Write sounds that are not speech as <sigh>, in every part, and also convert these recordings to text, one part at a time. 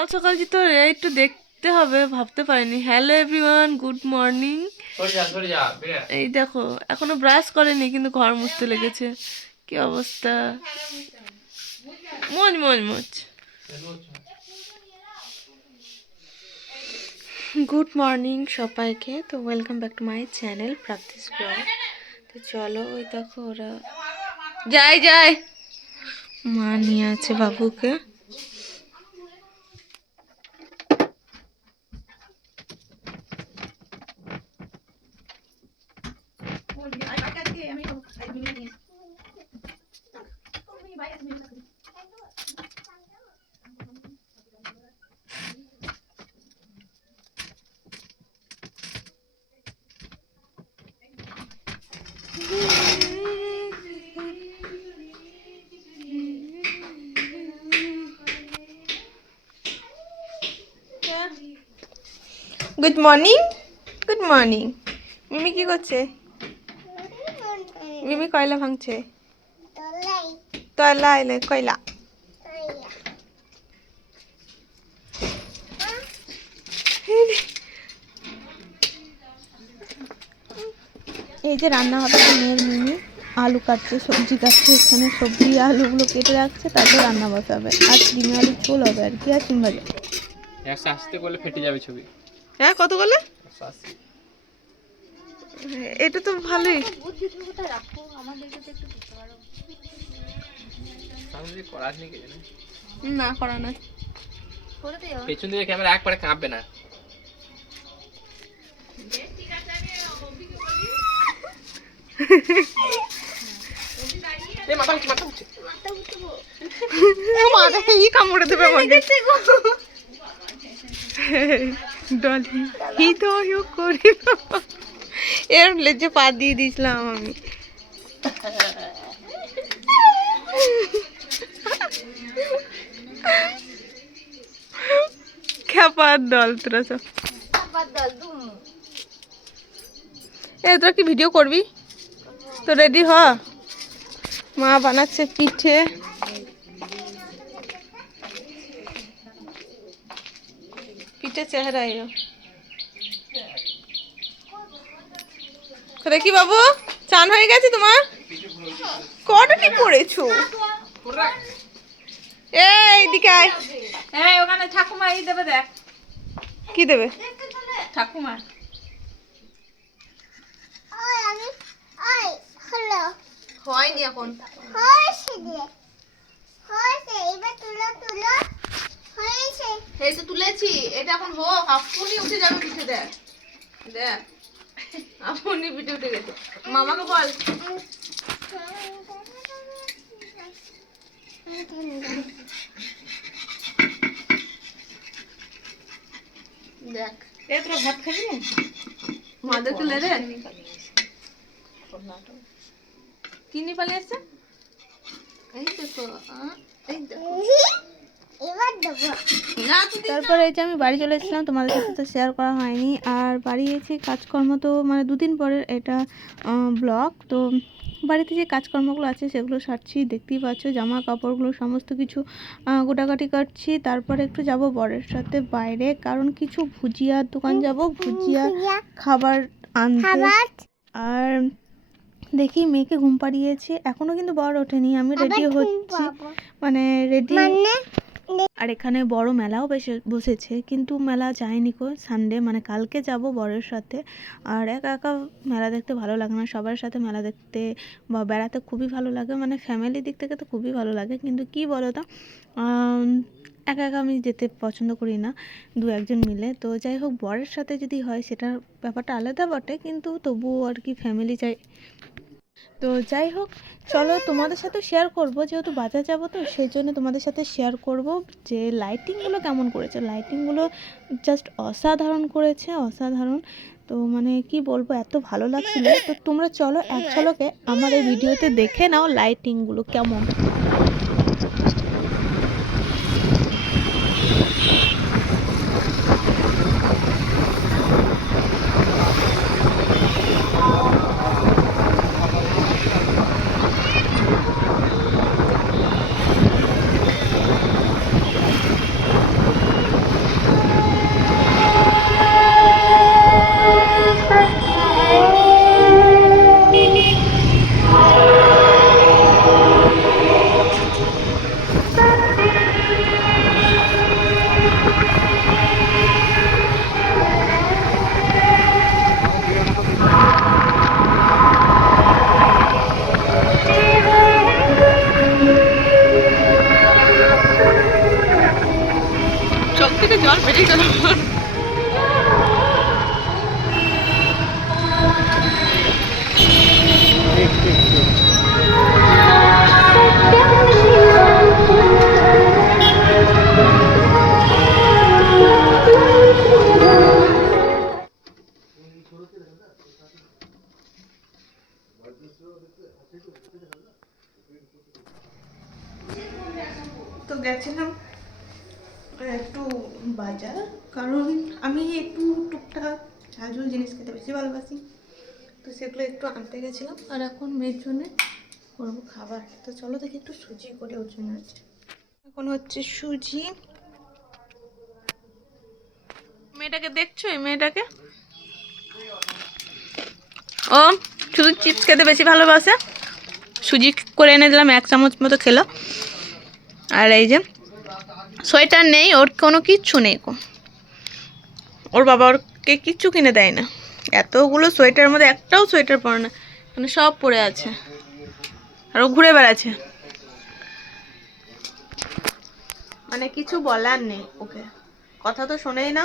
সকাল সকাল যে তোর একটু দেখতে হবে? ভাবতে পারিনি। হ্যালো এভরিওয়ান গুড মর্নিং এই দেখো এখনও ব্রাশ করেনি কিন্তু ঘর মুছতে লেগেছে। কি অবস্থা? মজ মজ মজ। গুড মর্নিং সবাইকে। তো welcome back to my channel practice blog তো চলো ওই দেখো ওরা যাই যাই। মা নিয়ে আছে বাবুকে। Good morning good morning Mimi কি করছে? মিমি কয়লা ভাঙছে? তয়লা এলে কয়লা? এই যে রান্না হবে মেয়ের মিমি আলু কাটছে সবজি কাটছে এখানে সবজি আলুগুলো কেটে রাখছে তারপর রান্না বসাবে। আর ডিমে আলু ঝোল হবে আর কি আর সিম ভাজা। একশো আসতে করলে ফেটে যাবে ছবি। হ্যাঁ কত বলে? একশো আশি এটা তো ভালোই। নি করা না পেছন দিকে ক্যামেরা একবারে কাঁপবে না। ই কামড়ে দেবে আমাকে। <laughs> ডলি হি তো ইউ করি এর লেজে পা দিয়ে দিয়েছিলাম আমি। খেপার দল তোরা সব। এ তোরা কি ভিডিও করবি? তো রেডি হ? মা বানাচ্ছে পিঠে। পিঠে চেহারা এলো দেখি বাবু? চান হয়ে গেছে তোমার? কটাটি পড়েছো? এই দিকে আয়। এই ওখানে ঠাকুমা এই দেবে দেখ। কি দেবে? ঠাকুমা। হয়নি এখন। তুলেছি। এটা এখন হোক আপনি উঠে যাবে পিঠে দেখ। দেখ। আপনি পিঠে উঠে গেছে। মামাকে বল। দেখ। এ তোরা ভাত খাবি না? মাদের তুলে রে কিনি পালিয়ে আসছে এই দেখো এই দেখো। <laughs> তারপরে এই যে আমি বাড়ি চলে এসেছিলাম তোমাদের সাথে তো শেয়ার করা হয়নি। আর বাড়ি এসে কাজকর্ম তো মানে দুদিন পরের এটা ব্লগ তো বাড়িতে যে কাজকর্মগুলো আছে সেগুলো সারছি দেখতেই পাচ্ছ জামা কাপড়গুলো সমস্ত কিছু গোটাকাটি কাটছি। তারপরে একটু যাব বরের সাথে বাইরে কারণ কিছু ভুজিয়ার দোকান যাব ভুজিয়া খাবার আনতে। আর দেখি মেয়েকে ঘুম পাড়িয়েছি এখনও কিন্তু বর ওঠেনি আমি রেডি হচ্ছি। মানে রেডি আর এখানে বড় মেলাও বেসে, বসেছে, কিন্তু মেলা যায়নি কো সানডে মানে কালকে যাব বরের সাথে। আর একা একা মেলা দেখতে ভালো লাগে না, সবার সাথে মেলা দেখতে বা বেড়াতে খুবই ভালো লাগে মানে ফ্যামিলির দিক থেকে তো খুবই ভালো লাগে, কিন্তু কি বলো তো একা একা আমি যেতে পছন্দ করি না, দু একজন মিলে। তো যাই হোক, বরের সাথে যদি হয়, সেটার ব্যাপারটা আলাদা বটে, কিন্তু তবুও আর কি ফ্যামিলি চাই। তো যাই হোক, চলো তোমাদের সাথে শেয়ার করব, যেহেতু বাজার যাব তো, সেই জন্য তোমাদের সাথে শেয়ার করব যে লাইটিংগুলো কেমন করেছে। লাইটিংগুলো জাস্ট অসাধারণ করেছে, অসাধারণ। তো মানে কি বলব, এত ভালো লাগছিল। তো তোমরা চলো এক ঝলকে আমার এই ভিডিওতে দেখে নাও লাইটিংগুলো কেমন। চোখ থেকে জল বেরিয়ে গেল। তো গেছিলাম একটু বাজার, কারণ আমি একটু টুকটাক ঝালঝুল জিনিস খেতে বেশি ভালোবাসি। তো সেগুলো একটু আনতে গেছিলাম, আর এখন মেয়ের জন্য করব খাবার। তো চলো দেখি একটু সুজি করে ওর জন্য আছে। এখন হচ্ছে সুজি। মেয়েটাকে দেখছ এই মেয়েটাকে? ও, শুধু চিপস খেতে বেশি ভালোবাসে? সুজি করে এনে দিলাম, এক চামচ মতো খেলো। আর এই যে, সোয়েটার নেই, ওর কোনো কিচ্ছু নেই ওর বাবা ওরকে কিচ্ছু কিনে দেয় না। এতগুলো সোয়েটারের মধ্যে একটাও সোয়েটার পরে না মানে সব পরে আছে। আর ও ঘুরে বেড়াচ্ছে। মানে কিছু বলার নেই ওকে। কথা তো শোনেই না,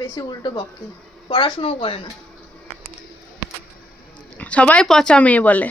বেশি উল্টো বকে পড়াশুনোও করে না। সবাই পচা মেয়ে বলে।